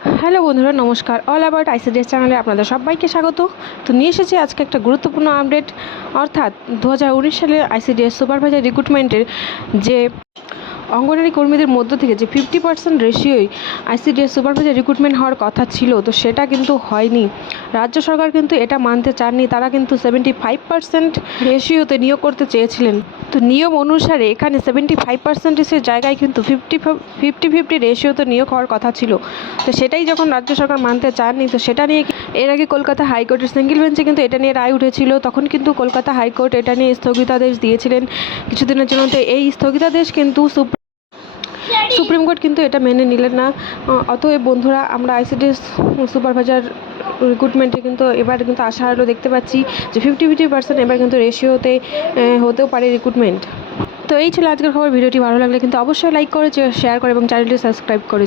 Hello বন্ধুরা, নমস্কার। All about ICDS চ্যানেলে আপনাদের সবাইকে স্বাগত। তো নিয়ে এসেছি আজকে একটা গুরুত্বপূর্ণ আপডেট, অর্থাৎ 2019 সালে আইসিডিএস সুপারভাইজার রিক্রুটমেন্টের যে অঙ্গনওয়াড়ি কর্মীদের মধ্য থেকে যে 50% রেশিওই আইসিডিএস সুপারভাইজার রিক্রুটমেন্ট হওয়ার কথা ছিল, তো সেটা কিন্তু হয়নি। রাজ্য সরকার কিন্তু এটা মানতে চাননি। তারা কিন্তু 75% রেশিওতে নিয়োগ করতে চেয়েছিলেন। তো নিয়ম অনুসারে এখানে 75%-এর জায়গায় কিন্তু 50-50 রেশিওতে নিয়োগ হওয়ার কথা ছিল। তো সেটাই যখন রাজ্য সরকার মানতে চাননি, তো সেটা নিয়ে এর আগে কলকাতা হাইকোর্টের সিঙ্গেল বেঞ্চে কিন্তু এটা নিয়ে রায় উঠেছিল। তখন কিন্তু কলকাতা হাইকোর্ট এটা নিয়ে স্থগিতাদেশ দিয়েছিলেন কিছুদিনের জন্য। তো এই স্থগিতাদেশ কিন্তু সুপ্রিম কোর্ট কিন্তু এটা মেনে নিলেন না। অতএব বন্ধুরা, আমরা আইসিডিএস সুপারভাইজার রিক্রুটমেন্টে কিন্তু এবার কিন্তু আশা আলো দেখতে পাচ্ছি যে 50-50% এবার কিন্তু রেশিওতে হতেও পারে রিক্রুটমেন্ট। তো এই ছিল আজকের খবর। ভিডিওটি ভালো লাগলে কিন্তু অবশ্যই লাইক করে, শেয়ার করে এবং চ্যানেলটি সাবস্ক্রাইব করে